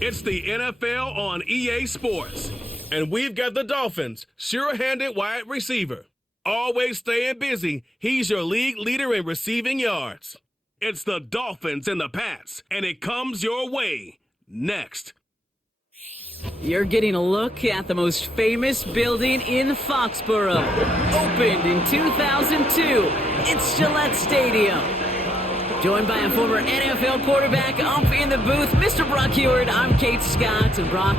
It's the NFL on EA Sports. And we've got the Dolphins, sure-handed wide receiver. Always staying busy, he's your league leader in receiving yards. It's the Dolphins and the Pats, and it comes your way next. You're getting a look at the most famous building in Foxborough. Opened in 2002, it's Gillette Stadium. Joined by a former NFL quarterback up in the booth, Mr. Brock Heward. I'm Kate Scott. And Brock,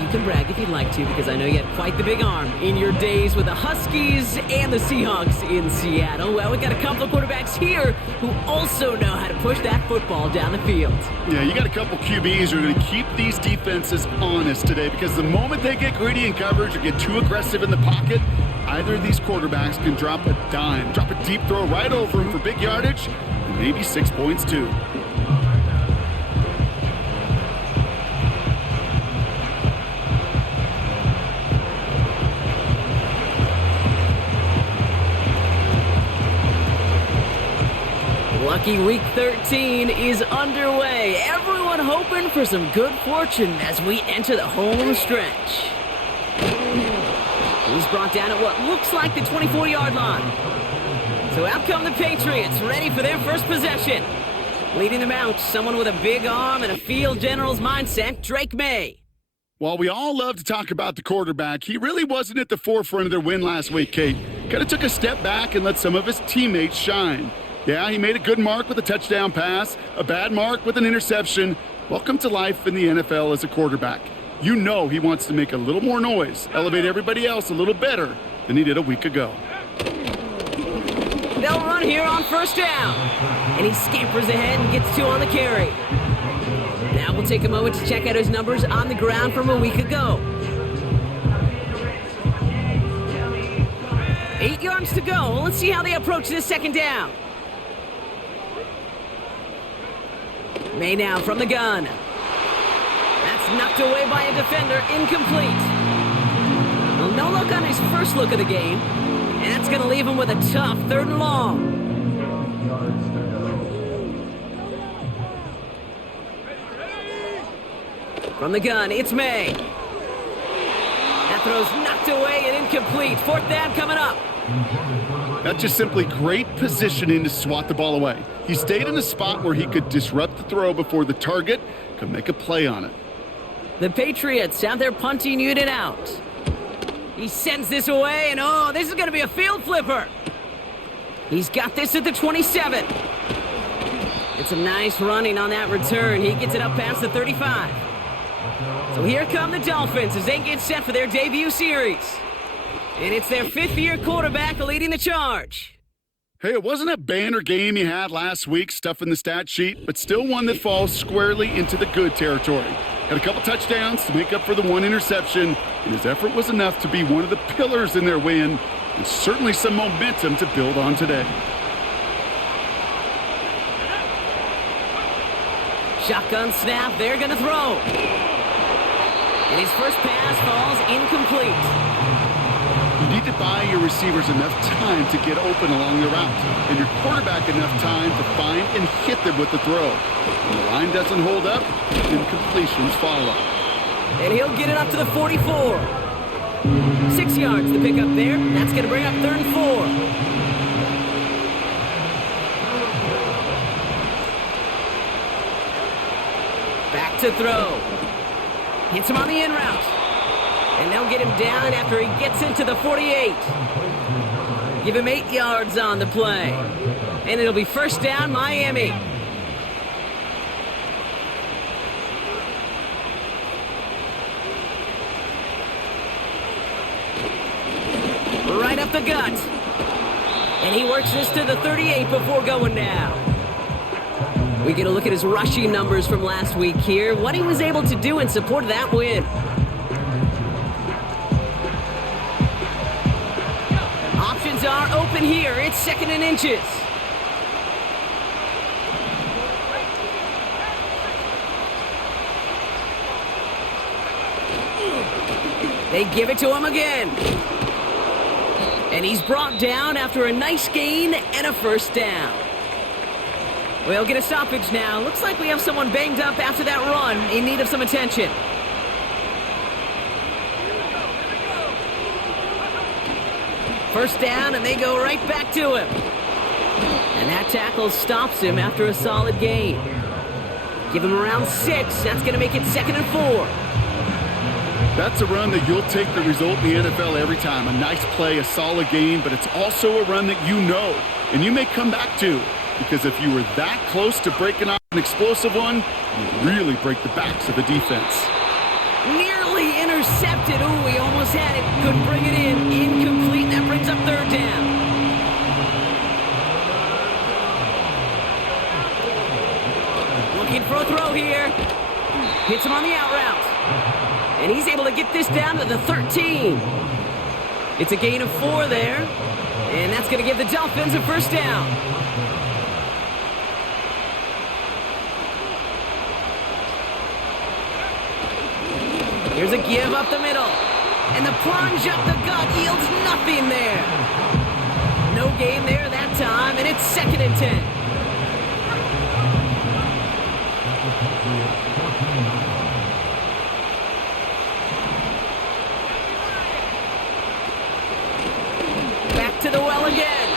you can brag if you'd like to, because I know you had quite the big arm in your days with the Huskies and the Seahawks in Seattle. Well, we got a couple of quarterbacks here who also know how to push that football down the field. Yeah, you got a couple QBs who are going to keep these defenses honest today, because the moment they get greedy in coverage or get too aggressive in the pocket, either of these quarterbacks can drop a dime, drop a deep throw right over him for big yardage, and maybe 6 points too. Lucky Week 13 is underway. Everyone hoping for some good fortune as we enter the home stretch. He's brought down at what looks like the 24-yard line. So out come the Patriots, ready for their first possession. Leading them out, someone with a big arm and a field general's mindset, Drake May. While we all love to talk about the quarterback, he really wasn't at the forefront of their win last week, Kate. Kind of took a step back and let some of his teammates shine. Yeah, he made a good mark with a touchdown pass, a bad mark with an interception. Welcome to life in the NFL as a quarterback. You know he wants to make a little more noise, elevate everybody else a little better than he did a week ago. They'll run here on first down. And he scampers ahead and gets 2 on the carry. Now we'll take a moment to check out his numbers on the ground from a week ago. 8 yards to go. Let's see how they approach this second down. May now from the gun. That's knocked away by a defender, incomplete. Well, no look on his first look of the game, and that's going to leave him with a tough 3rd and long. From the gun, it's May. That throw's knocked away and incomplete. 4th down coming up. That's just simply great positioning to swat the ball away. He stayed in a spot where he could disrupt the throw before the target could make a play on it. The Patriots have their punting unit out. He sends this away, and oh, this is going to be a field flipper. He's got this at the 27. It's a nice running on that return. He gets it up past the 35. So here come the Dolphins as they get set for their debut series. And it's their 5th-year quarterback leading the charge. Hey, it wasn't a banner game he had last week, stuff in the stat sheet, but still one that falls squarely into the good territory. Had a couple touchdowns to make up for the 1 interception, and his effort was enough to be one of the pillars in their win, and certainly some momentum to build on today. Shotgun snap, they're going to throw. And his first pass falls incomplete. You need to buy your receivers enough time to get open along the route, and your quarterback enough time to find and hit them with the throw. When the line doesn't hold up, incompletions follow. And he'll get it up to the 44. 6 yards to pick up there. That's going to bring up 3rd and 4. Back to throw. Hits him on the in route. And they'll get him down after he gets into the 48. Give him 8 yards on the play. And it'll be first down, Miami. Right up the gut. And he works this to the 38 before going down. We get a look at his rushing numbers from last week here. What he was able to do in support of that win. Options are open here. It's 2nd and inches. They give it to him again. And he's brought down after a nice gain and a first down. We'll get a stoppage now. Looks like we have someone banged up after that run, in need of some attention. First down, and they go right back to him. And that tackle stops him after a solid gain. Give him around 6. That's going to make it 2nd and 4. That's a run that you'll take the result in the NFL every time. A nice play, a solid gain, but it's also a run that you know and you may come back to, because if you were that close to breaking off an explosive one, you really break the backs of the defense. Nearly intercepted. Ooh, he almost had it. Couldn't bring it in. Incomplete. That brings up 3rd down. Looking for a throw here. Hits him on the out route. And he's able to get this down to the 13. It's a gain of 4 there. And that's going to give the Dolphins a 1st down. Here's a give up the middle. And the plunge up the gut yields nothing there. No gain there that time, and it's 2nd and 10. Back to the well again.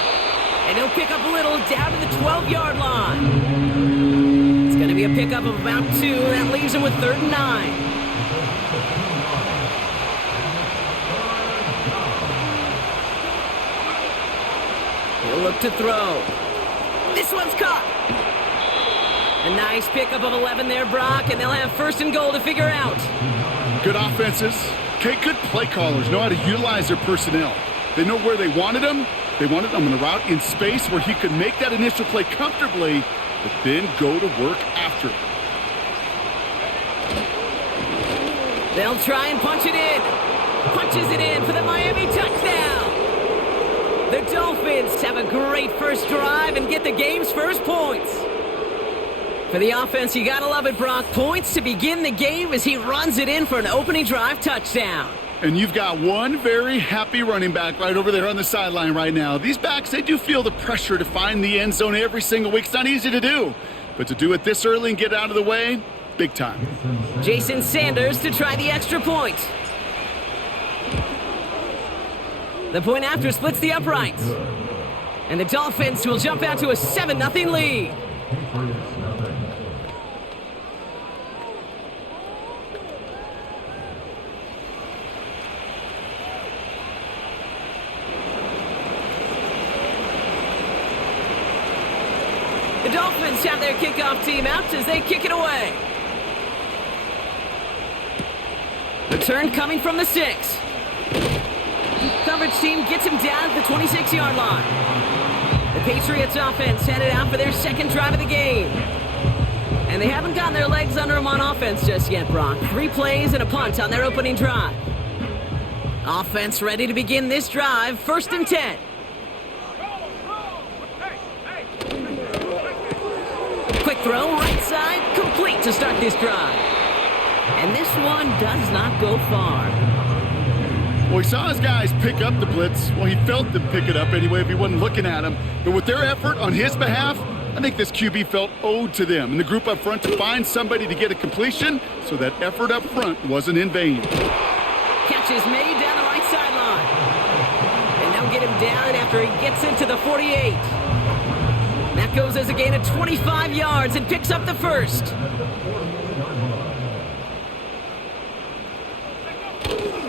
And he'll pick up a little down to the 12-yard line. It's going to be a pickup of about 2. That leaves him with 3rd and 9. He'll look to throw. This one's caught. A nice pickup of 11 there, Brock, and they'll have 1st and goal to figure out. Good offenses. Okay, good play callers know how to utilize their personnel. They know where they wanted them. They wanted them on a route in space where he could make that initial play comfortably, but then go to work after it. They'll try and punch it in. Punches it in for the Miami touchdown. The Dolphins have a great first drive and get the game's first points. For the offense, you gotta love it, Brock. Points to begin the game as he runs it in for an opening drive touchdown. And you've got one very happy running back right over there on the sideline right now. These backs, they do feel the pressure to find the end zone every single week. It's not easy to do, but to do it this early and get out of the way, big time. Jason Sanders to try the extra point. The point after splits the uprights. And the Dolphins will jump out to a 7-0 lead. The Dolphins have their kickoff team out as they kick it away. The turn coming from the 6. Coverage team gets him down at the 26-yard line. The Patriots offense headed out for their 2nd drive of the game. And they haven't gotten their legs under them on offense just yet, Brock. 3 plays and a punt on their opening drive. Offense ready to begin this drive, 1st and 10. Quick throw, right side, complete to start this drive. And this one does not go far. Well, he saw his guys pick up the blitz. Well, he felt them pick it up anyway if he wasn't looking at him. But with their effort on his behalf, I think this QB felt owed to them and the group up front to find somebody to get a completion, so that effort up front wasn't in vain. Catch is made down the right sideline. And they'll get him down after he gets into the 48. That goes as a gain of 25 yards and picks up the 1st.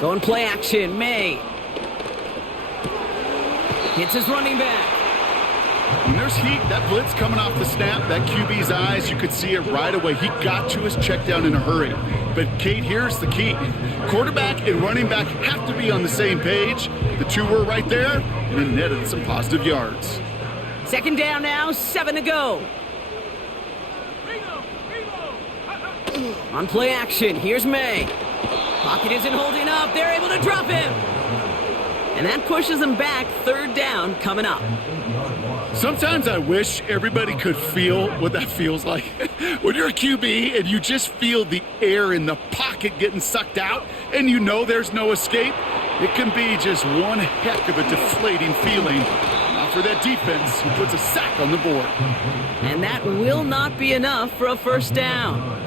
Going play action, May. Hits his running back. When there's heat, that blitz coming off the snap, that QB's eyes, you could see it right away. He got to his check down in a hurry. But, Kate, here's the key. Quarterback and running back have to be on the same page. The 2 were right there, and it netted some positive yards. 2nd down now, 7 to go. On play action, here's May. Pocket isn't holding up. They're able to drop him. And that pushes them back. 3rd down coming up. Sometimes I wish everybody could feel what that feels like. When you're a QB and you just feel the air in the pocket getting sucked out and you know there's no escape, it can be just one heck of a deflating feeling. I'll for that defense, who puts a sack on the board. And that will not be enough for a first down.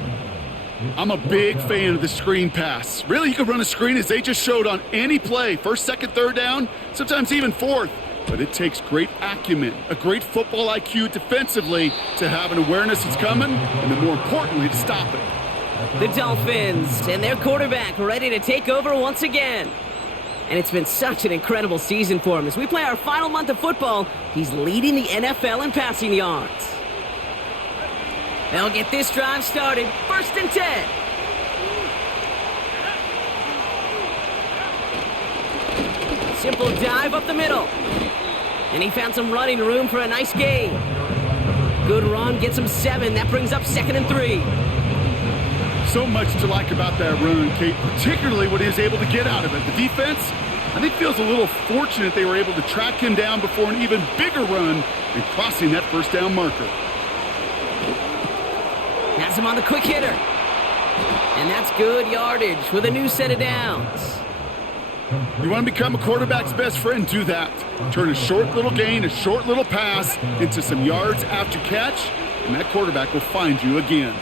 I'm a big fan of the screen pass. Really, you can run a screen as they just showed on any play. First, second, third down, sometimes even fourth. But it takes great acumen, a great football IQ defensively to have an awareness it's coming, and then more importantly, to stop it. The Dolphins and their quarterback ready to take over once again. And it's been such an incredible season for him. As we play our final month of football, he's leading the NFL in passing yards. They'll get this drive started. 1st and 10. Simple dive up the middle. And he found some running room for a nice gain. Good run, gets him 7. That brings up 2nd and 3. So much to like about that run, Kate, particularly what he was able to get out of it. The defense, I think, feels a little fortunate they were able to track him down before an even bigger run and crossing that first down marker. Has him on the quick hitter. And that's good yardage with a new set of downs. You want to become a quarterback's best friend, do that. Turn a short little gain, a short little pass into some yards after catch, and that quarterback will find you again.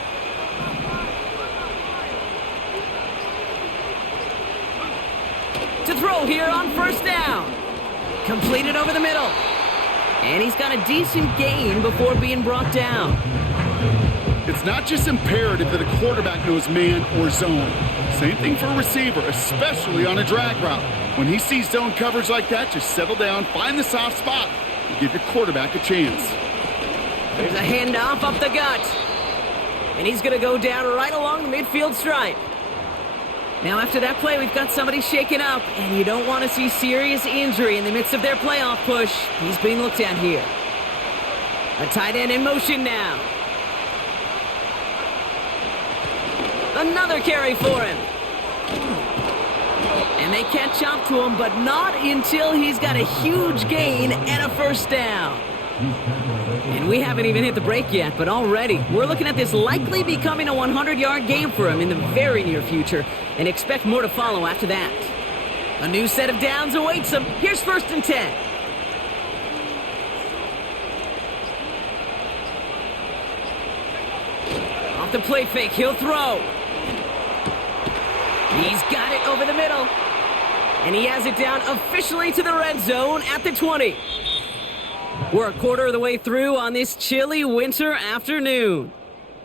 To throw here on 1st down. Completed over the middle. And he's got a decent gain before being brought down. It's not just imperative that a quarterback knows man or zone. Same thing for a receiver, especially on a drag route. When he sees zone coverage like that, just settle down, find the soft spot, and give your quarterback a chance. There's a handoff up the gut. And he's going to go down right along the midfield stripe. Now after that play, we've got somebody shaken up, and you don't want to see serious injury in the midst of their playoff push. He's being looked at here. A tight end in motion now. Another carry for him. And they catch up to him, but not until he's got a huge gain and a first down. And we haven't even hit the break yet, but already we're looking at this likely becoming a 100-yard game for him in the very near future, and expect more to follow after that. A new set of downs awaits him. Here's 1st and 10. Off the play fake, he'll throw. He's got it over the middle. And he has it down officially to the red zone at the 20. We're a quarter of the way through on this chilly winter afternoon.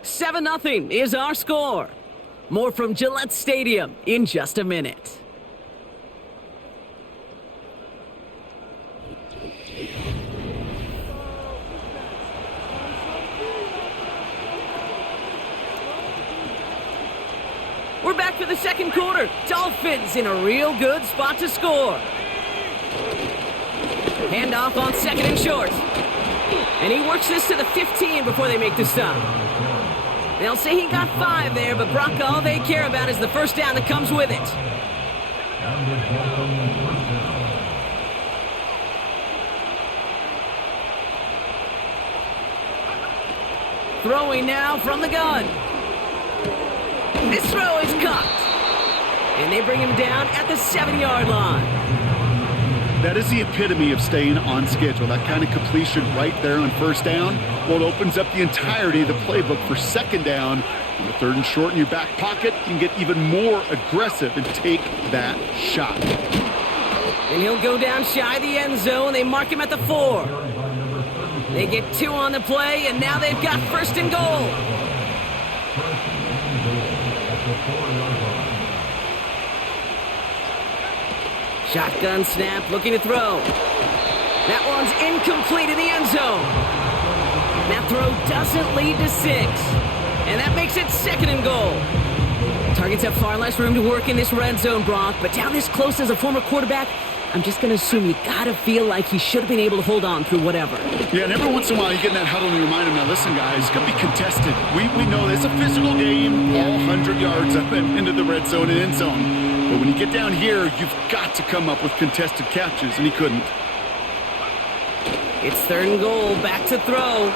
7-0 is our score. More from Gillette Stadium in just a minute. We're back for the second quarter. Dolphins in a real good spot to score. Handoff on 2nd and short. And he works this to the 15 before they make the stop. They'll say he got 5 there, but Brock, all they care about is the first down that comes with it. Throwing now from the gun. This throw is caught. And they bring him down at the 7-yard line. That is the epitome of staying on schedule. That kind of completion right there on first down. Well, it opens up the entirety of the playbook for second down. On the 3rd and short in your back pocket, you can get even more aggressive and take that shot. And he'll go down shy of the end zone. They mark him at the 4. They get 2 on the play, and now they've got 1st and goal. Shotgun snap, looking to throw. That one's incomplete in the end zone. That throw doesn't lead to 6. And that makes it 2nd and goal. Targets have far less room to work in this red zone, Brock, but down this close as a former quarterback, I'm just going to assume you got to feel like he should have been able to hold on through whatever. Yeah, and every once in a while you get in that huddle and you remind him, now listen, guys, it's going to be contested. We know this. It's a physical game, all 100 yards up and into the red zone and end zone. But when you get down here, you've got to come up with contested catches, and he couldn't. It's 3rd and goal, back to throw.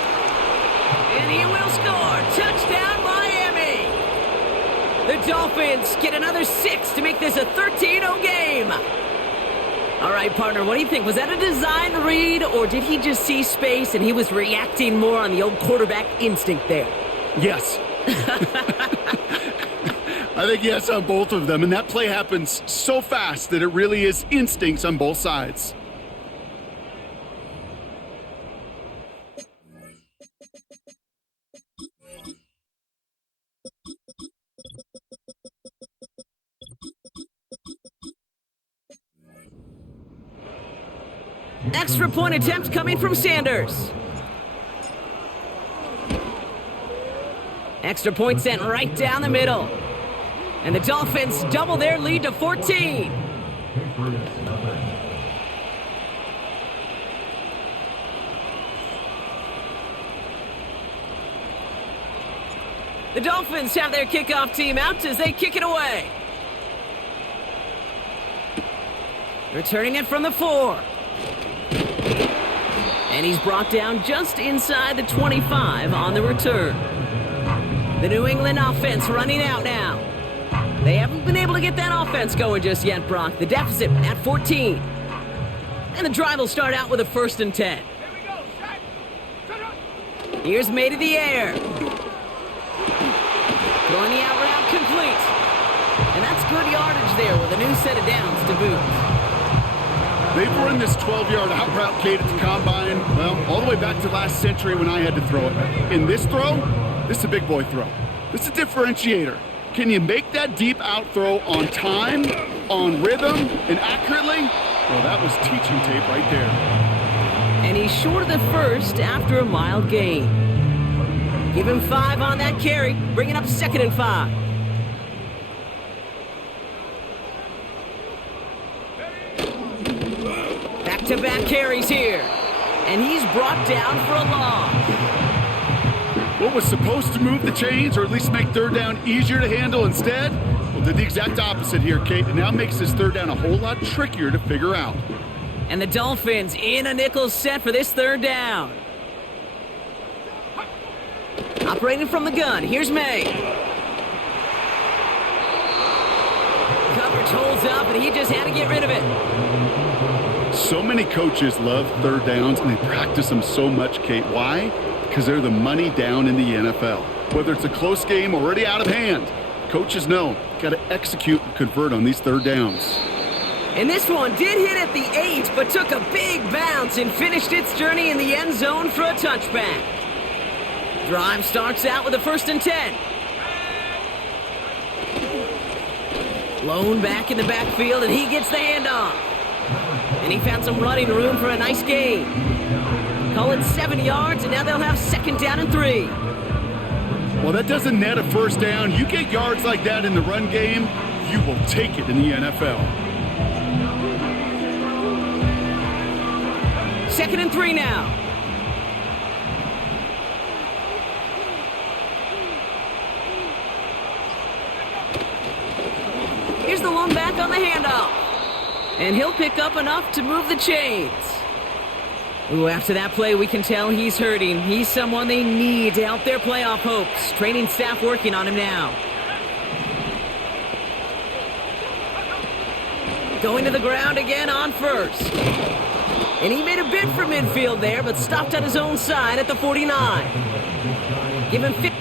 And he will score. Touchdown, Miami! The Dolphins get another 6 to make this a 13-0 game. All right, partner, what do you think? Was that a design read, or did he just see space and he was reacting more on the old quarterback instinct there? Yes. I think yes on both of them, and that play happens so fast that it really is instincts on both sides. Extra point attempt coming from Sanders. Extra point sent right down the middle. And the Dolphins double their lead to 14. The Dolphins have their kickoff team out as they kick it away. Returning it from the 4. And he's brought down just inside the 25 on the return. The New England offense running out now. They haven't been able to get that offense going just yet, Brock. The deficit at 14. And the drive will start out with a 1st and 10. Here's May to the air. Throwing the out route complete. And that's good yardage there with a new set of downs to boot. They've run this 12-yard out route, Kate, at the combine, well, all the way back to last century when I had to throw it. In this throw, this is a big boy throw. This is a differentiator. Can you make that deep out throw on time, on rhythm, and accurately? Well, that was teaching tape right there. And he's short of the 1st after a mild gain. Give him 5 on that carry, bringing up 2nd and 5. Back-to-back carries here. And he's brought down for a loss. What was supposed to move the chains, or at least make 3rd down easier to handle instead? Well, did the exact opposite here, Kate. It now makes this 3rd down a whole lot trickier to figure out. And the Dolphins in a nickel set for this 3rd down. Operating from the gun, here's May. Coverage holds up, and he just had to get rid of it. So many coaches love 3rd downs, and they practice them so much, Kate. Why? Because they're the money down in the NFL. Whether it's a close game already out of hand, coaches know, got to execute and convert on these 3rd downs. And this one did hit at the 8, but took a big bounce and finished its journey in the end zone for a touchback. Drive starts out with a 1st and 10. Lone back in the backfield, and he gets the handoff. And he found some running room for a nice gain. Call it 7 yards, and now they'll have 2nd down and 3. Well, that doesn't net a 1st down. You get yards like that in the run game, you will take it in the NFL. 2nd and 3 now. Here's the lone back on the handoff. And he'll pick up enough to move the chains. Ooh, after that play, we can tell he's hurting. He's someone they need to help their playoff hopes. Training staff working on him now. Going to the ground again on 1st. And he made a bid for midfield there, but stopped at his own side at the 49. Give him 50.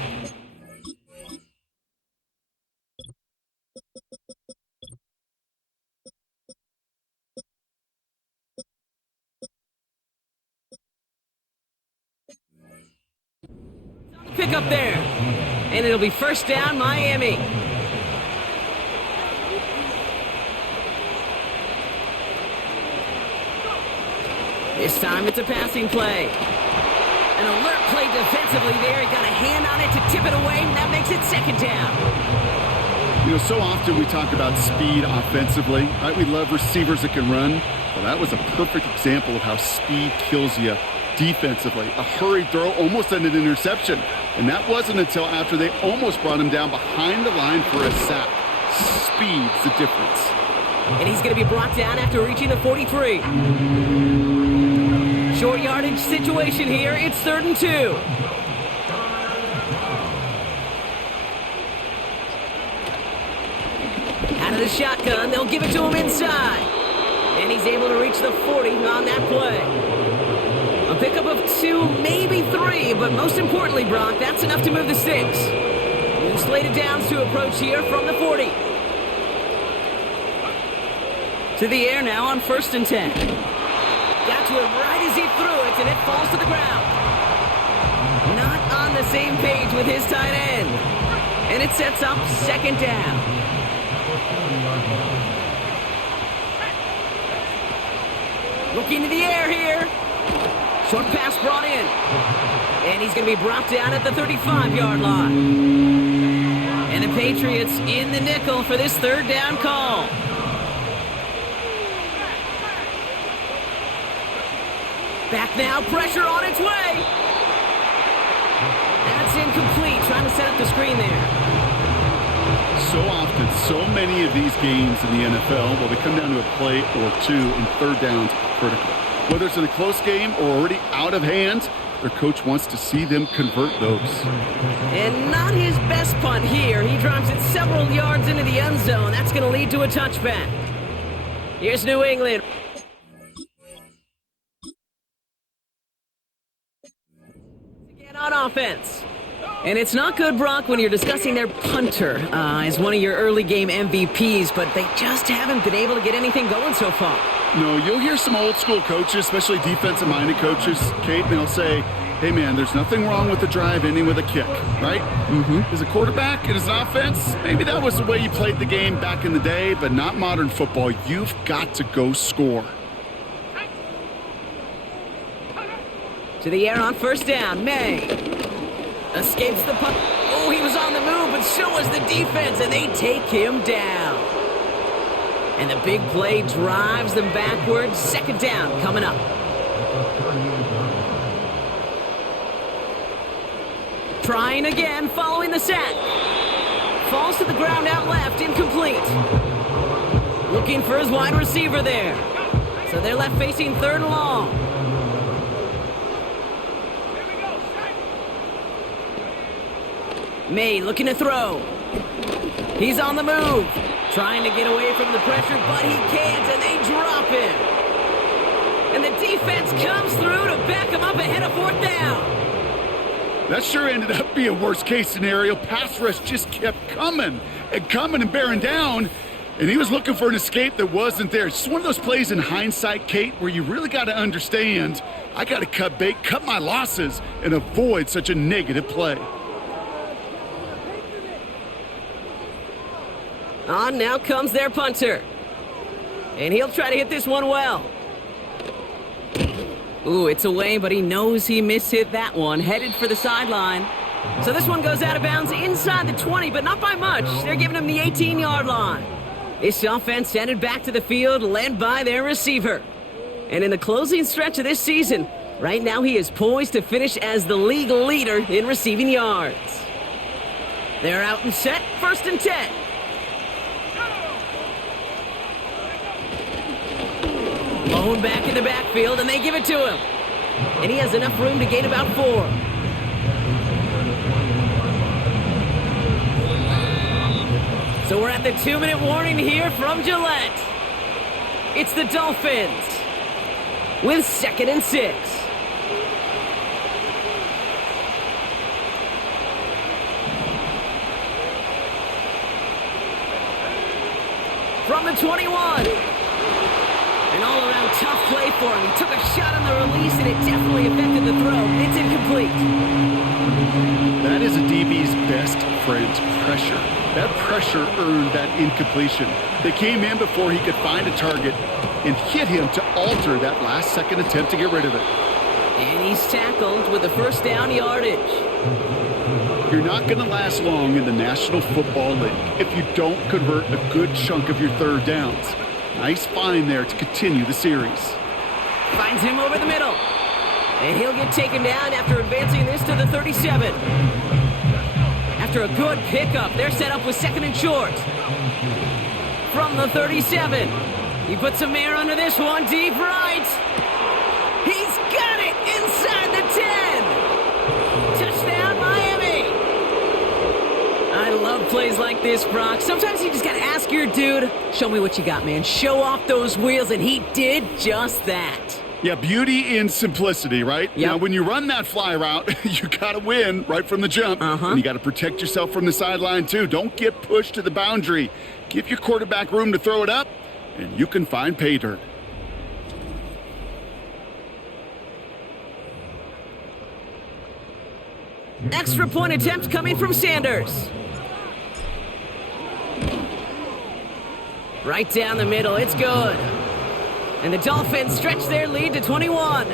Pick up there. And it'll be 1st down, Miami. This time it's a passing play. An alert play defensively there. He got a hand on it to tip it away, and that makes it 2nd down. You know, so often we talk about speed offensively, right? We love receivers that can run. Well, that was a perfect example of how speed kills you defensively. A hurried throw, almost an interception. And that wasn't until after they almost brought him down behind the line for a sack. Speed's the difference. And he's going to be brought down after reaching the 43. Short yardage situation here. It's 3rd and 2. Out of the shotgun, they'll give it to him inside. And he's able to reach the 40 on that play. A pickup of 2, maybe 3, but most importantly, Brock, that's enough to move the sticks. New slated downs to approach here from the 40. To the air now on 1st and 10. Got to it right as he threw it, and it falls to the ground. Not on the same page with his tight end. And it sets up 2nd down. Looking to the air here. Short pass brought in. And he's going to be brought down at the 35-yard line. And the Patriots in the nickel for this 3rd down call. Back now, pressure on its way. That's incomplete, trying to set up the screen there. So often, so many of these games in the NFL, well, they come down to a play or two, and 3rd downs critical. Whether it's in a close game or already out of hand, their coach wants to see them convert those. And not his best punt here. He drops it several yards into the end zone. That's going to lead to a touchback. Here's New England. Again on offense. And it's not good, Brock, when you're discussing their punter as one of your early game MVPs, but they just haven't been able to get anything going so far. No, you'll hear some old school coaches, especially defensive-minded coaches, Kate, and they'll say, hey, man, there's nothing wrong with the drive ending with a kick, right? As a quarterback and as an offense, maybe that was the way you played the game back in the day, but not modern football. You've got to go score. To the air on 1st down, May. Escapes the punt. Oh, he was on the move, but so was the defense, and they take him down. And the big play drives them backwards. 2nd down coming up. Trying again, following the sack. Falls to the ground out left, incomplete. Looking for his wide receiver there. So they're left facing 3rd and long. May looking to throw. He's on the move. Trying to get away from the pressure, but he can't, and they drop him. And the defense comes through to back him up ahead of 4th down. That sure ended up being a worst-case scenario. Pass rush just kept coming and bearing down, and he was looking for an escape that wasn't there. It's just one of those plays in hindsight, Kate, where you really got to understand, I got to cut bait, cut my losses, and avoid such a negative play. On now comes their punter. And he'll try to hit this one well. Ooh, it's away, but he knows he mishit that one. Headed for the sideline. So this one goes out of bounds inside the 20, but not by much. They're giving him the 18-yard line. This offense headed back to the field, led by their receiver. And in the closing stretch of this season, right now he is poised to finish as the league leader in receiving yards. They're out and set, 1st and 10. Blown back in the backfield, and they give it to him. And he has enough room to gain about 4. So we're at the 2-minute warning here from Gillette. It's the Dolphins with 2nd and 6. From the 21. An all-around tough play for him. He took a shot on the release, and it definitely affected the throw. It's incomplete. That is a DB's best friend, pressure. That pressure earned that incompletion. They came in before he could find a target and hit him to alter that last-second attempt to get rid of it. And he's tackled with the 1st down yardage. You're not going to last long in the National Football League if you don't convert a good chunk of your 3rd downs. Nice find there to continue the series. Finds him over the middle. And he'll get taken down after advancing this to the 37. After a good pickup, they're set up with 2nd and short. From the 37. He puts some air under this one, deep right. He's got it inside the 10. Touchdown, Miami. I love love plays like this, Brock. Sometimes you just gotta ask your dude, show me what you got, man. Show off those wheels, and he did just that. Yeah, beauty in simplicity, right? Yep. Now, when you run that fly route, you got to win right from the jump. And you got to protect yourself from the sideline, too. Don't get pushed to the boundary. Give your quarterback room to throw it up, and you can find pay dirt. Extra point attempt coming from Sanders. Right down the middle, it's good. And the Dolphins stretch their lead to 21.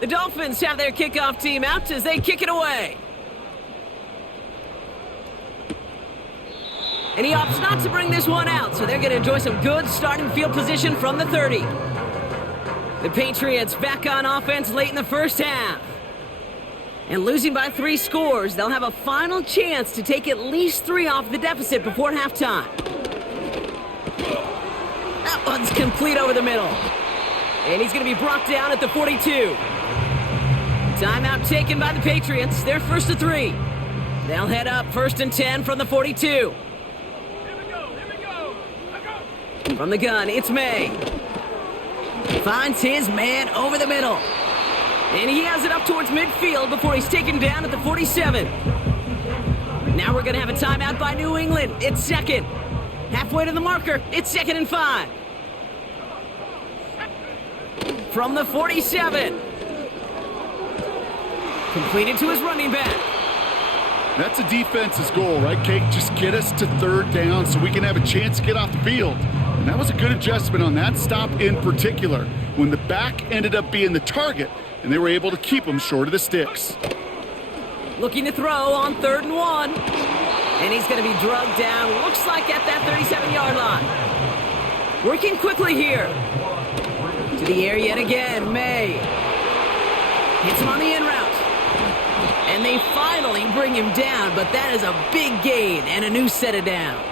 The Dolphins have their kickoff team out as they kick it away. And he opts not to bring this one out, so they're going to enjoy some good starting field position from the 30. The Patriots back on offense late in the first half. And losing by 3 scores, they'll have a final chance to take at least 3 off the deficit before halftime. That one's complete over the middle. And he's going to be brought down at the 42. Timeout taken by the Patriots. They're first to 3. They'll head up first and 10 from the 42. From the gun, it's May. Finds his man over the middle. And he has it up towards midfield before he's taken down at the 47. Now we're going to have a timeout by New England. It's second. Halfway to the marker, it's 2nd and 5. From the 47. Completed to his running back. That's a defense's goal, right, Kate? Just get us to 3rd down so we can have a chance to get off the field. And that was a good adjustment on that stop in particular, when the back ended up being the target, and they were able to keep him short of the sticks. Looking to throw on 3rd and 1. And he's going to be drugged down, looks like at that 37-yard line. Working quickly here. To the air yet again, May. Hits him on the in route. And they finally bring him down, but that is a big gain and a new set of downs.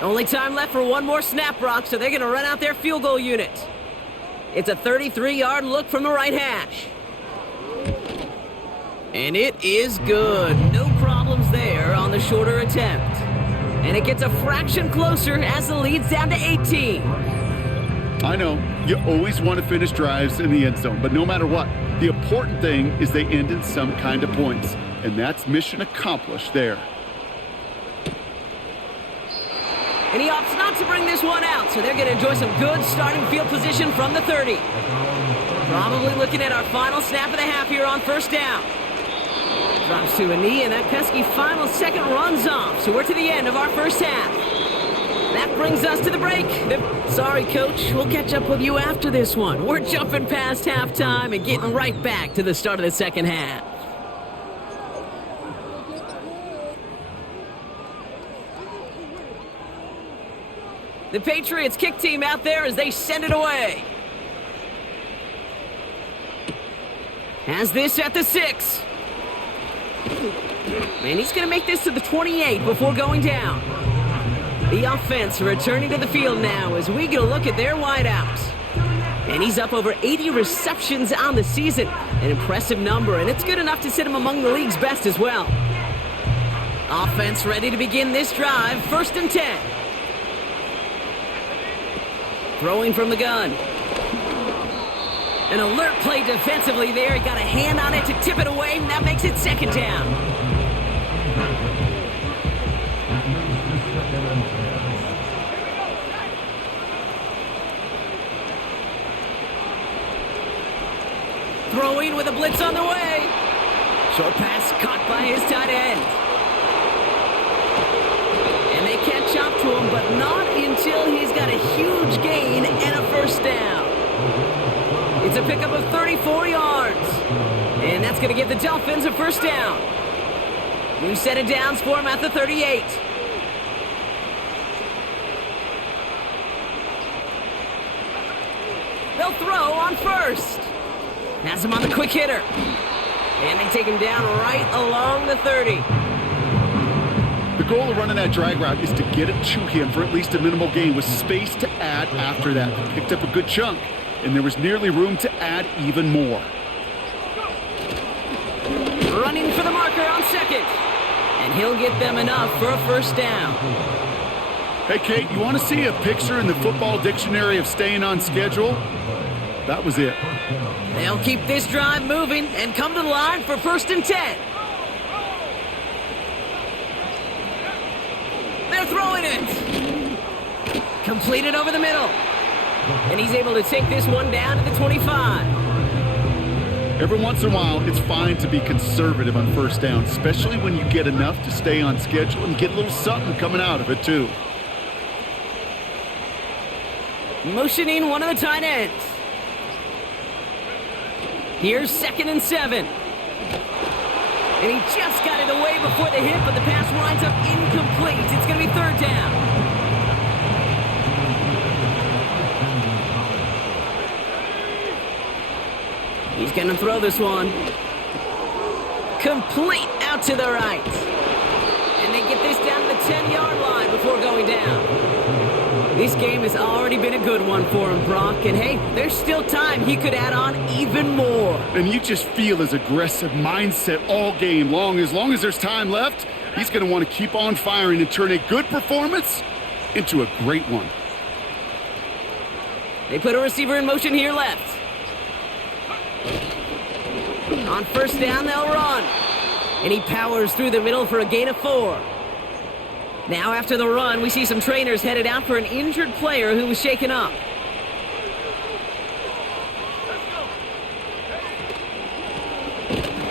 Only time left for one more snap, Brock, so they're going to run out their field goal unit. It's a 33-yard look from the right hash. And it is good. No problems there on the shorter attempt. And it gets a fraction closer as the lead's down to 18. I know, you always want to finish drives in the end zone, but no matter what, the important thing is they end in some kind of points. And that's mission accomplished there. And he opts not to bring this one out, so they're going to enjoy some good starting field position from the 30. Probably looking at our final snap of the half here on 1st down. Drops to a knee, and that pesky final second runs off. So we're to the end of our first half. That brings us to the break. Sorry, Coach. We'll catch up with you after this one. We're jumping past halftime and getting right back to the start of the second half. The Patriots kick team out there as they send it away. Has this at the 6. And he's going to make this to the 28 before going down. The offense returning to the field now as we get a look at their wideouts. And he's up over 80 receptions on the season. An impressive number, and it's good enough to sit him among the league's best as well. Offense ready to begin this drive. 1st and 10. Throwing from the gun. An alert play defensively there. He got a hand on it to tip it away, and that makes it 2nd down. Throwing with a blitz on the way. Short pass caught by his tight end. And they catch up to him, but not until he's got a huge gain and a 1st down. It's a pickup of 34 yards. And that's going to give the Dolphins a 1st down. New set of downs for him at the 38. They'll throw on 1st. Has him on the quick hitter. And they take him down right along the 30. The goal of running that drag route is to get it to him for at least a minimal gain with space to add after that. They picked up a good chunk, and there was nearly room to add even more. Running for the marker on second. And he'll get them enough for a first down. Hey, Kate, you want to see a picture in the football dictionary of staying on schedule? That was it. They'll keep this drive moving and come to the line for 1st and 10. They're throwing it. Completed over the middle. And he's able to take this one down to the 25. Every once in a while, it's fine to be conservative on first down, especially when you get enough to stay on schedule and get a little something coming out of it, too. Motioning one of the tight ends. Here's 2nd and 7. And he just got it away before the hit, but the pass winds up incomplete. It's going to be 3rd down. He's going to throw this one. Complete out to the right. And they get this down to the 10-yard line before going down. This game has already been a good one for him, Brock. And hey, there's still time he could add on even more. And you just feel his aggressive mindset all game long. As long as there's time left, he's going to want to keep on firing and turn a good performance into a great one. They put a receiver in motion here left. On 1st down, they'll run. And he powers through the middle for a gain of 4. Now after the run, we see some trainers headed out for an injured player who was shaken up.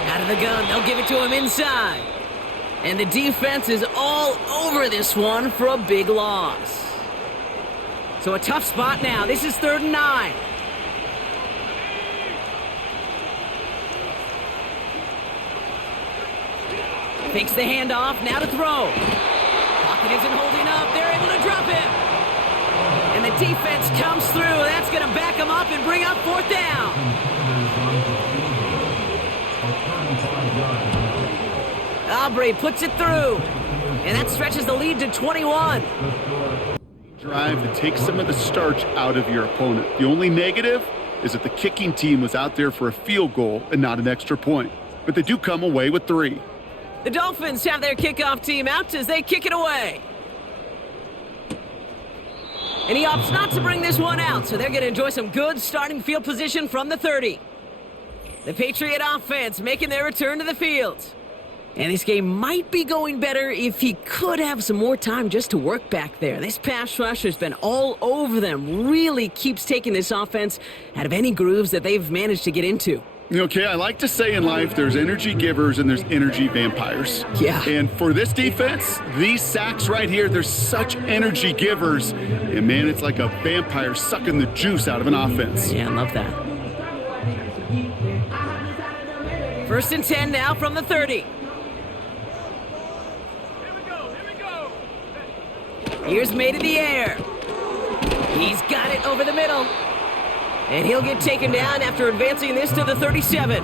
Out of the gun, they'll give it to him inside. And the defense is all over this one for a big loss. So a tough spot now. This is 3rd and 9. Fakes the handoff, now to throw. Pocket isn't holding up, they're able to drop him. And the defense comes through, that's going to back him up and bring up 4th down. Aubrey puts it through, and that stretches the lead to 21. Drive to take some of the starch out of your opponent. The only negative is that the kicking team was out there for a field goal and not an extra point. But they do come away with 3. The Dolphins have their kickoff team out as they kick it away. And he opts not to bring this one out, so they're going to enjoy some good starting field position from the 30. The Patriot offense making their return to the field. And this game might be going better if he could have some more time just to work back there. This pass rush has been all over them. Really keeps taking this offense out of any grooves that they've managed to get into. Okay, I like to say in life there's energy givers and there's energy vampires. Yeah. And for this defense, these sacks right here, they're such energy givers. And man, it's like a vampire sucking the juice out of an offense. Yeah, I love that. 1st and 10 now from the 30. Here's made in the air. He's got it over the middle. And he'll get taken down after advancing this to the 37.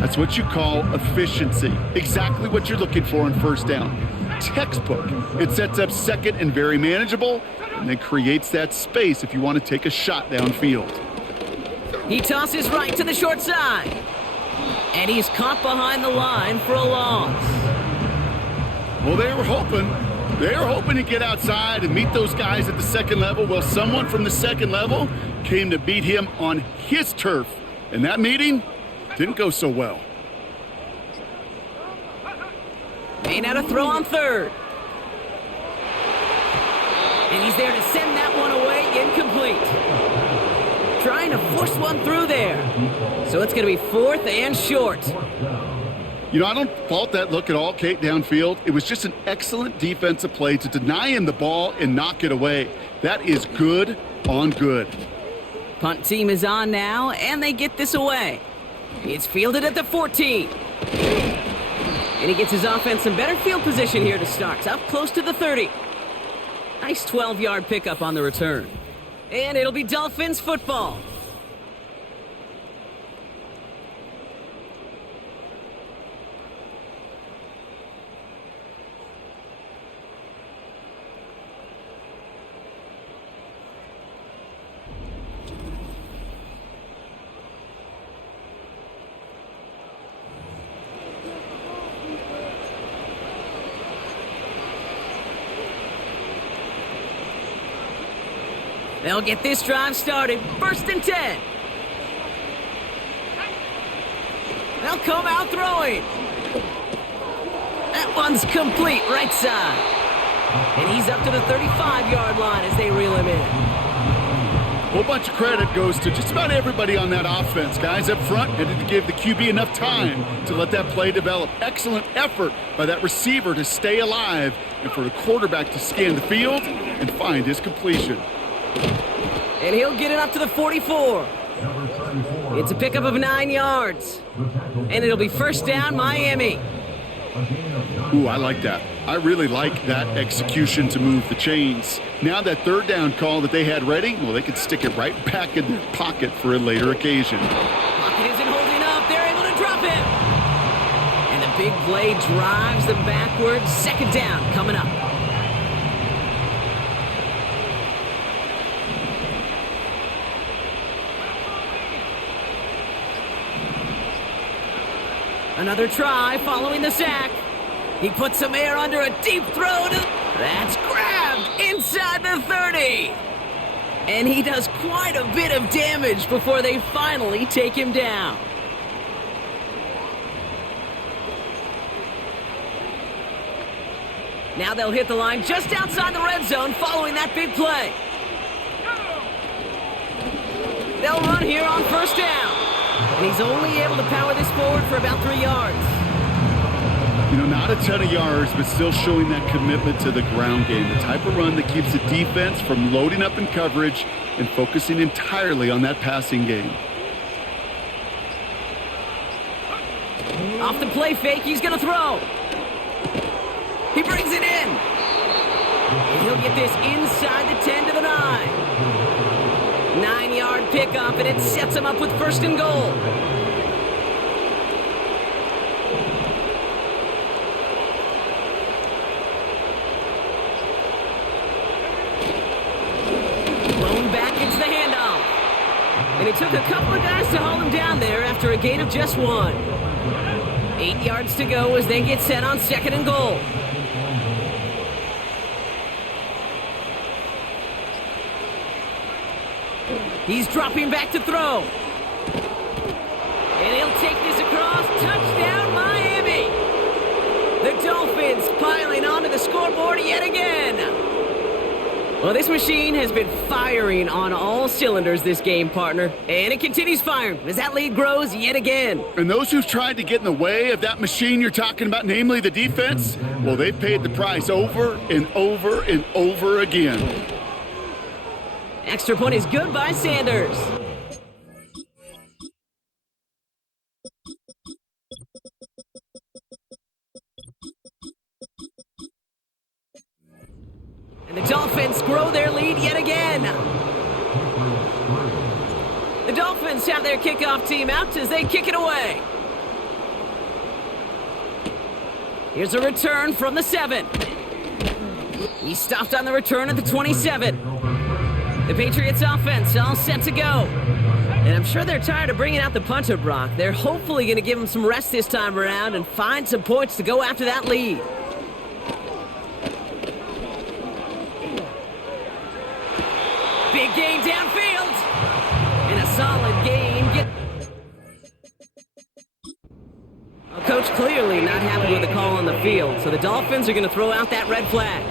That's what you call efficiency. Exactly what you're looking for on 1st down. Textbook. It sets up 2nd and very manageable, and then creates that space if you want to take a shot downfield. He tosses right to the short side. And he's caught behind the line for a loss. Well, they were hoping to get outside and meet those guys at the 2nd level. Well, someone from the 2nd level came to beat him on his turf. And that meeting didn't go so well. Made out a throw on 3rd. And he's there to send that one away, incomplete. Trying to force one through there. So it's going to be 4th and short. You know, I don't fault that look at all, Kate, downfield. It was just an excellent defensive play to deny him the ball and knock it away. That is good on good. Punt team is on now, and they get this away. It's fielded at the 14. And he gets his offense in better field position here to start. It's up close to the 30. Nice 12-yard pickup on the return. And it'll be Dolphins football. They'll get this drive started. 1st and 10. They'll come out throwing. That one's complete, right side. And he's up to the 35-yard line as they reel him in. A whole bunch of credit goes to just about everybody on that offense. Guys up front needed to give the QB enough time to let that play develop. Excellent effort by that receiver to stay alive and for the quarterback to scan the field and find his completion. And he'll get it up to the 44. It's a pickup of 9 yards. And it'll be 1st down, Miami. Ooh, I like that. I really like that execution to move the chains. Now that 3rd down call that they had ready, well, they could stick it right back in their pocket for a later occasion. Pocket isn't holding up. They're able to drop him. And the big play drives them backwards. 2nd down coming up. Another try following the sack. He puts some air under a deep throw. That's grabbed inside the 30. And he does quite a bit of damage before they finally take him down. Now they'll hit the line just outside the red zone following that big play. They'll run here on 1st down. And he's only able to power this forward for about 3 yards. You know, not a ton of yards, but still showing that commitment to the ground game. The type of run that keeps the defense from loading up in coverage and focusing entirely on that passing game. Off the play fake, he's going to throw. He brings it in. And he'll get this inside the 10 to the 9. 9-yard pickup, and it sets him up with 1st and goal. Blown back into the handoff. And it took a couple of guys to hold him down there after a gain of just 1. 8 yards to go as they get set on 2nd and goal. He's dropping back to throw. And he'll take this across. Touchdown, Miami. The Dolphins piling onto the scoreboard yet again. Well, this machine has been firing on all cylinders this game, partner. And it continues firing as that lead grows yet again. And those who've tried to get in the way of that machine you're talking about, namely the defense, well, they've paid the price over and over and over again. Extra point is good by Sanders. And the Dolphins grow their lead yet again. The Dolphins have their kickoff team out as they kick it away. Here's a return from the 7. He stopped on the return at the 27. The Patriots offense all set to go. And I'm sure they're tired of bringing out the punter, Brock. They're hopefully going to give him some rest this time around and find some points to go after that lead. Big gain downfield. And a solid gain. Well, Coach clearly not happy with the call on the field, so the Dolphins are going to throw out that red flag.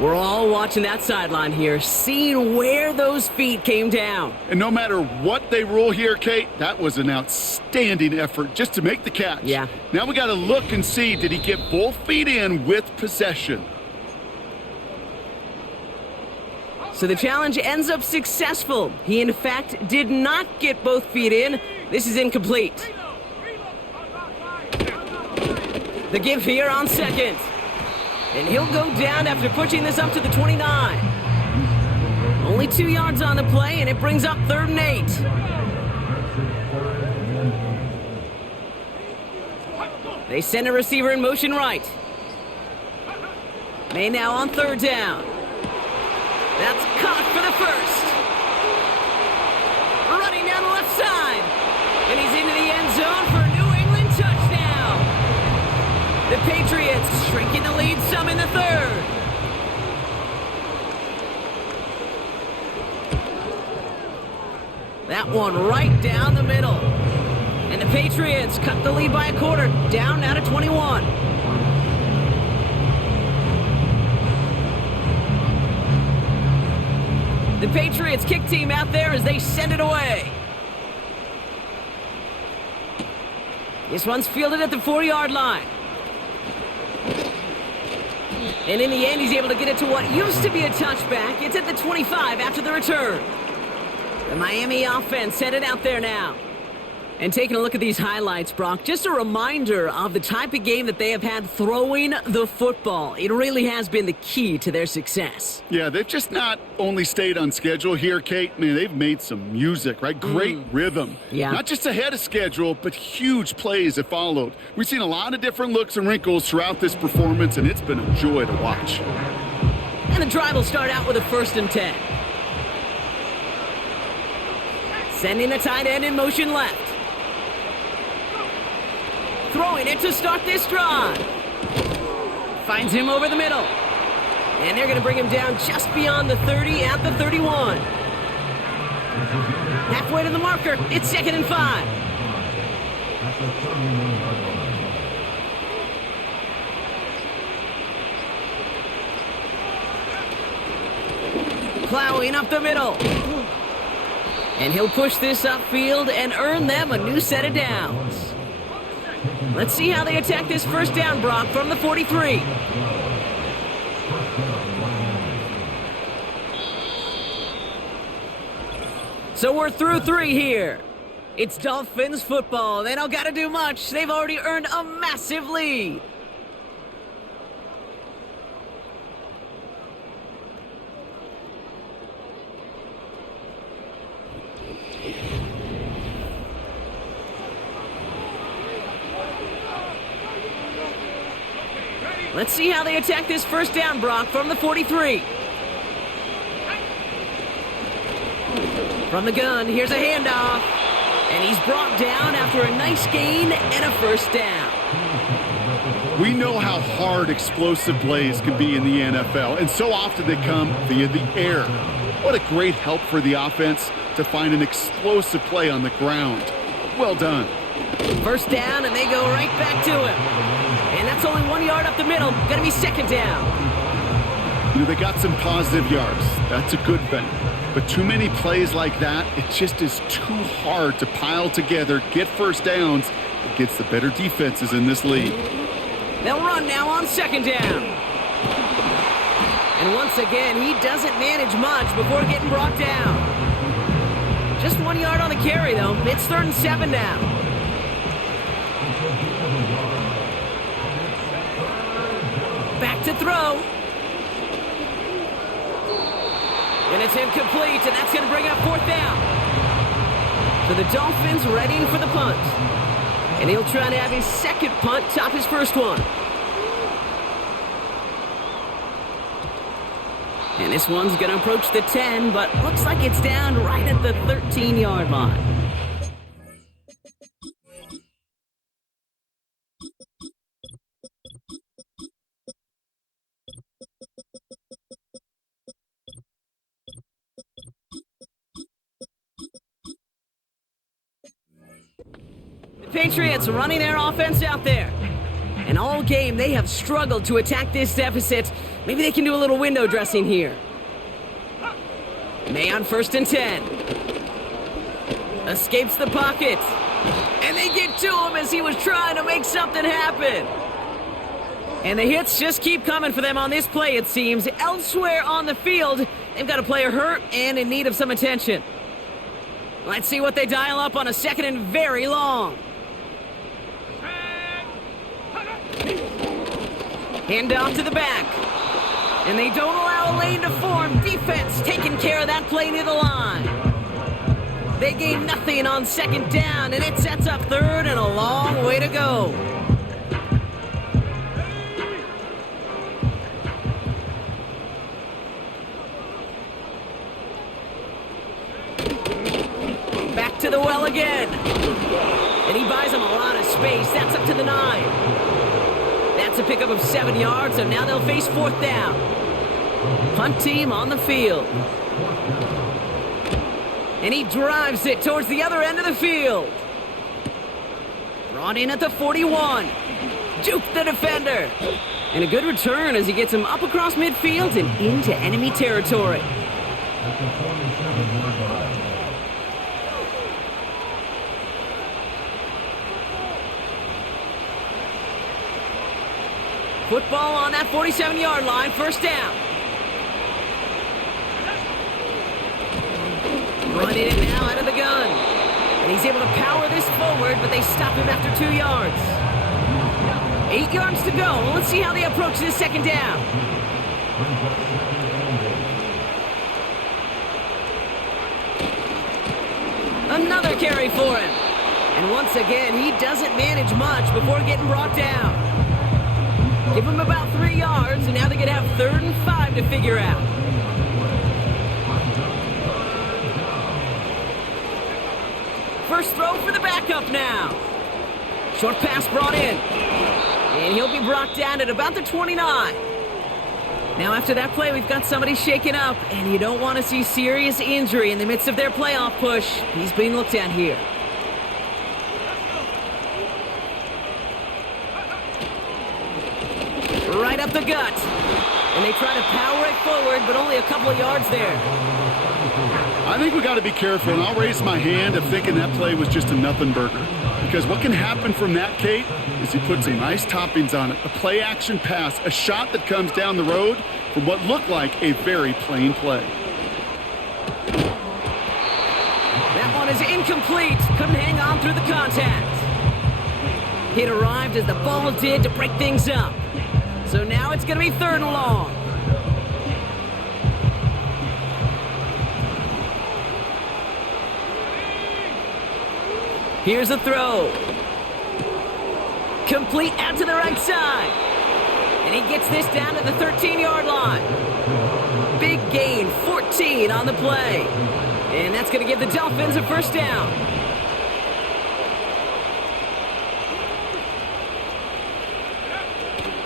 We're all watching that sideline here, seeing where those feet came down. And no matter what they rule here, Kate, that was an outstanding effort just to make the catch. Yeah. Now we got to look and see, did he get both feet in with possession? So the challenge ends up successful. He, in fact, did not get both feet in. This is incomplete. The give here on 2nd. And he'll go down after pushing this up to the 29. Only 2 yards on the play, and it brings up 3rd and 8. They send a receiver in motion right. May now on 3rd down. That's caught for the 1st. Running down the left side. And he's into the end zone for a New England touchdown. The Patriots shrinking the lead some in the 3rd. that one right down the middle. And the Patriots cut the lead by a quarter, down now to 21. The Patriots kick team out there as they send it away. This one's fielded at the 4-yard line. And in the end, he's able to get it to what used to be a touchback. It's at the 25 after the return. The Miami offense headed out there now. And taking a look at these highlights, Brock, just a reminder of the type of game that they have had throwing the football. It really has been the key to their success. Yeah, they've just not only stayed on schedule here, Kate. Man, they've made some music, right? Great rhythm. Yeah. Not just ahead of schedule, but huge plays have followed. We've seen a lot of different looks and wrinkles throughout this performance, and it's been a joy to watch. And the drive will start out with a 1st and 10. Sending the tight end in motion left. Throwing it to start this drive. Finds him over the middle. And they're going to bring him down just beyond the 30 at the 31. Halfway to the marker. It's 2nd and 5. Plowing up the middle. And he'll push this upfield and earn them a new set of downs. Let's see how they attack this 1st down, Brock, from the 43. So we're through 3 here. It's Dolphins football. They don't got to do much. They've already earned a massive lead. Let's see how they attack this 1st down, Brock, from the 43. From the gun, here's a handoff. And he's brought down after a nice gain and a 1st down. We know how hard explosive plays can be in the NFL, and so often they come via the air. What a great help for the offense to find an explosive play on the ground. Well done. 1st down, and they go right back to him. And that's only 1 yard up the middle. Going to be 2nd down. You know, they got some positive yards. That's a good thing. But too many plays like that, it just is too hard to pile together, get 1st downs against the better defenses in this league. They'll run now on 2nd down. And once again, he doesn't manage much before getting brought down. Just 1 yard on the carry, though. It's 3rd and 7 now. Back to throw. And it's incomplete, and that's going to bring up 4th down. So the Dolphins readying for the punt. And he'll try to have his 2nd punt top his 1st one. And this one's going to approach the 10, but looks like it's down right at the 13-yard line. Patriots running their offense out there. And all game, they have struggled to attack this deficit. Maybe they can do a little window dressing here. May on 1st and 10. Escapes the pocket. And they get to him as he was trying to make something happen. And the hits just keep coming for them on this play, it seems. Elsewhere on the field, they've got a player hurt and in need of some attention. Let's see what they dial up on a 2nd and very long. Hand off to the back. And they don't allow a lane to form. Defense taking care of that play near the line. They gain nothing on 2nd down, and it sets up 3rd and a long way to go. Back to the well again. And he buys them a lot of space. That's up to the 9. That's a pickup of 7 yards, so now they'll face 4th down. Punt team on the field. And he drives it towards the other end of the field. Brought in at the 41. Juke the defender. And a good return as he gets him up across midfield and into enemy territory. Football on that 47-yard line, first down. Running it now out of the gun. And he's able to power this forward, but they stop him after 2 yards. 8 yards to go. Let's see how they approach this second down. Another carry for him. And once again, he doesn't manage much before getting brought down. Give him about 3 yards, and now they're going to have 3rd and 5 to figure out. First throw for the backup now. Short pass brought in. And he'll be brought down at about the 29. Now after that play, we've got somebody shaken up, and you don't want to see serious injury in the midst of their playoff push. He's being looked at here. Right up the gut. And they try to power it forward, but only a couple of yards there. I think we got to be careful, and I'll raise my hand of thinking that play was just a nothing burger. Because what can happen from that, Kate, is he put some nice toppings on it. A play-action pass, a shot that comes down the road from what looked like a very plain play. That one is incomplete. Couldn't hang on through the contact. It arrived as the ball did to break things up. So now it's going to be 3rd and long. Here's a throw. Complete out to the right side. And he gets this down to the 13-yard line. Big gain, 14 on the play. And that's going to give the Dolphins a first down.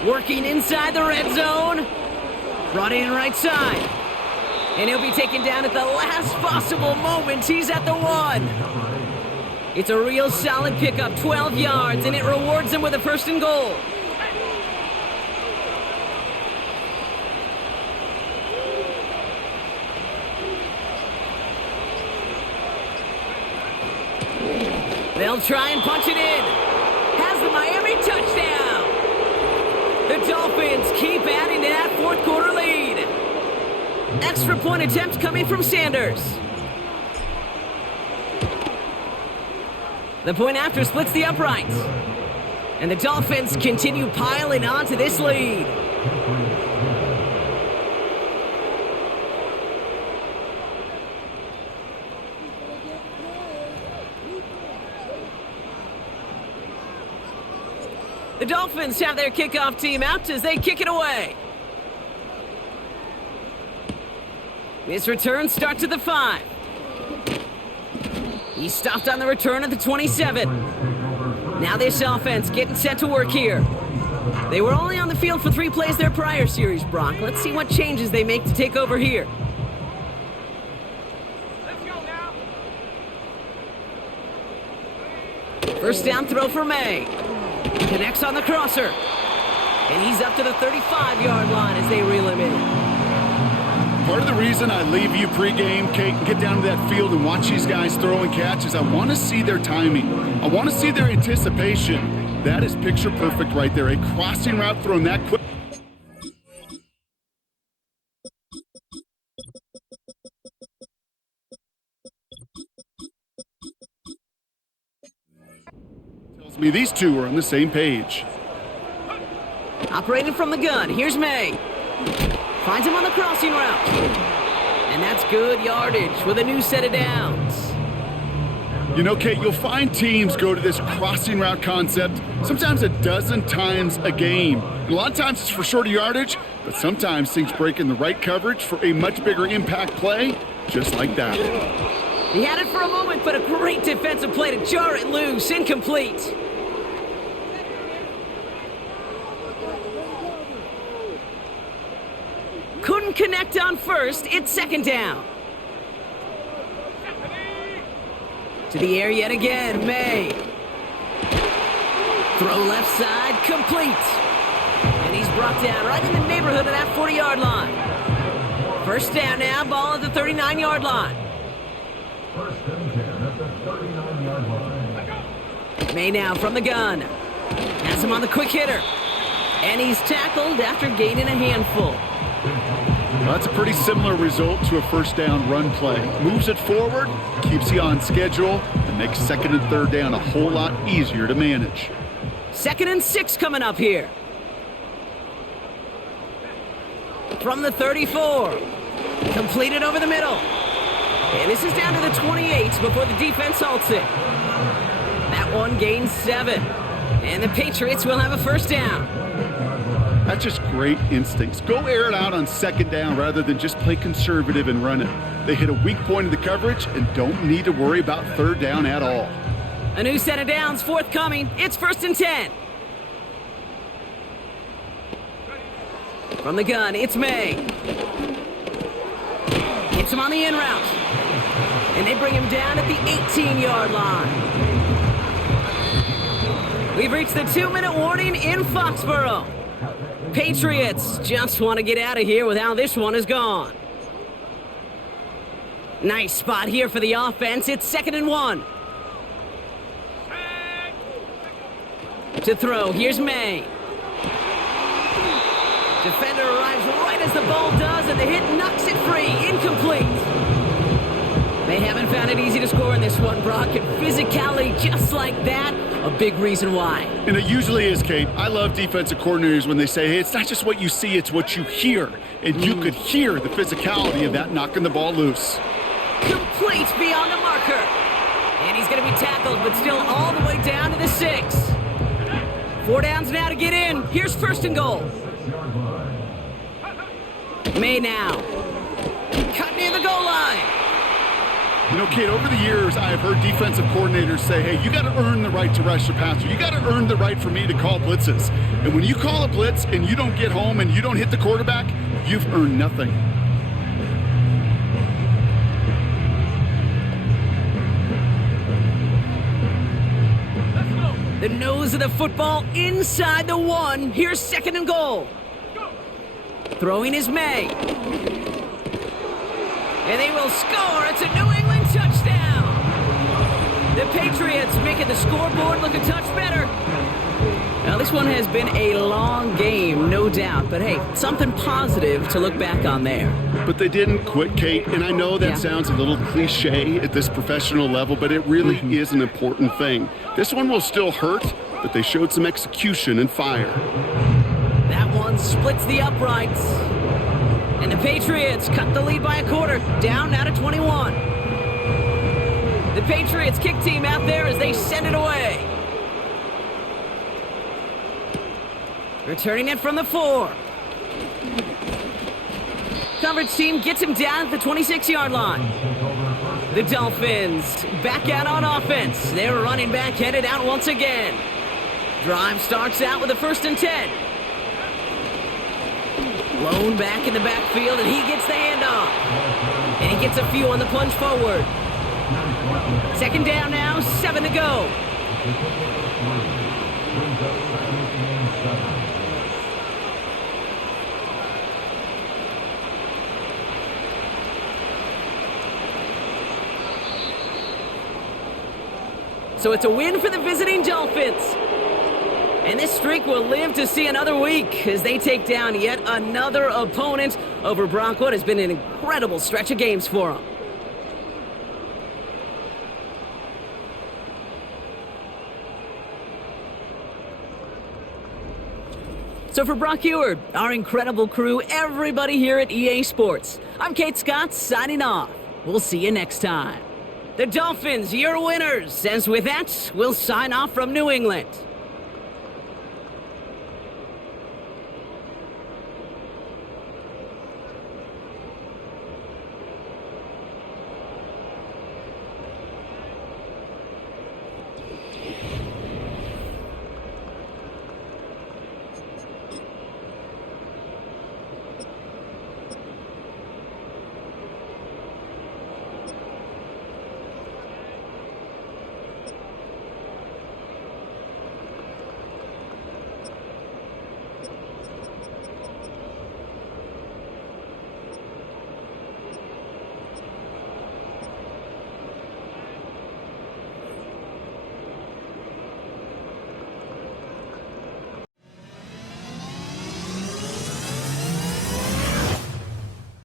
Working inside the red zone. Brought in right side. And he'll be taken down at the last possible moment. He's at the 1. It's a real solid pickup, 12 yards, and it rewards him with a 1st and goal. They'll try and punch it in. Has the Miami touchdown. The Dolphins keep adding to that 4th quarter lead. Extra point attempt coming from Sanders. The point after splits the uprights. And the Dolphins continue piling on to this lead. The Dolphins have their kickoff team out as they kick it away. This return starts at the 5. He stopped on the return at the 27. Now this offense getting set to work here. They were only on the field for 3 plays their prior series, Brock. Let's see what changes they make to take over here. Let's go now. First down throw for May. Connects on the crosser. And he's up to the 35-yard line as they reel him in. Part of the reason I leave you pregame, Kate, and get down to that field and watch these guys throw and catch is I want to see their timing. I want to see their anticipation. That is picture perfect right there. A crossing route thrown that quick. Tells me these two are on the same page. Operating from the gun, here's May. Finds him on the crossing route. And that's good yardage with a new set of downs. You know, Kate, you'll find teams go to this crossing route concept sometimes a dozen times a game. And a lot of times it's for shorter yardage, but sometimes things break in the right coverage for a much bigger impact play, just like that. He had it for a moment, but a great defensive play to jar it loose. Incomplete. Couldn't connect on first. It's 2nd down. To the air yet again, May. Throw left side, complete. And he's brought down right in the neighborhood of that 40-yard line. First down now, ball at the 39-yard line. First and 10 at the 39-yard line. May now from the gun. Has him on the quick hitter. And he's tackled after gaining a handful. Well, that's a pretty similar result to a first down run play. Moves it forward, keeps you on schedule, and makes second and third down a whole lot easier to manage. 2nd and 6 coming up here. From the 34. Completed over the middle. And this is down to the 28 before the defense halts it. That one gains 7. And the Patriots will have a first down. That's just great instincts. Go air it out on second down rather than just play conservative and run it. They hit a weak point in the coverage and don't need to worry about third down at all. A new set of downs forthcoming. It's 1st and 10. From the gun, it's May. Hits him on the in route. And they bring him down at the 18-yard line. We've reached the 2-minute warning in Foxborough. Patriots just want to get out of here with how this one is gone. Nice spot here for the offense. It's 2nd and 1. To throw, here's May. Defender arrives right as the ball does, and the hit knocks it free. Incomplete. They haven't found it easy to score in this one, Brock, and physicality just like that, a big reason why. And it usually is, Kate. I love defensive coordinators when they say, hey, it's not just what you see, it's what you hear. And you could hear the physicality of that knocking the ball loose. Complete beyond the marker. And he's going to be tackled, but still all the way down to the 6. 4 downs now to get in. Here's 1st and goal. May now. Cut near the goal line. You know, Kate, over the years, I have heard defensive coordinators say, hey, you got to earn the right to rush the passer. You got to earn the right for me to call blitzes. And when you call a blitz and you don't get home and you don't hit the quarterback, you've earned nothing. The nose of the football inside the 1. Here's 2nd and goal. Throwing is May. And they will score. It's a New England touchdown. The Patriots making the scoreboard look a touch better. Now, this one has been a long game, no doubt. But, hey, something positive to look back on there. But they didn't quit, Kate. And I know that sounds a little cliche at this professional level, but it really is an important thing. This one will still hurt, but they showed some execution and fire. That one splits the uprights. And the Patriots cut the lead by a quarter, down now to 21. The Patriots kick team out there as they send it away. Returning it from the 4. Coverage team gets him down at the 26-yard line. The Dolphins back out on offense. They're running back headed out once again. Drive starts out with a 1st and 10. Blown back in the backfield, and he gets the handoff. And he gets a few on the plunge forward. 2nd down now, 7 to go. So it's a win for the visiting Dolphins. And this streak will live to see another week as they take down yet another opponent over Brock. What has been an incredible stretch of games for them. So for Brock Eward, our incredible crew, everybody here at EA Sports, I'm Kate Scott signing off. We'll see you next time. The Dolphins, your winners. As with that, we'll sign off from New England.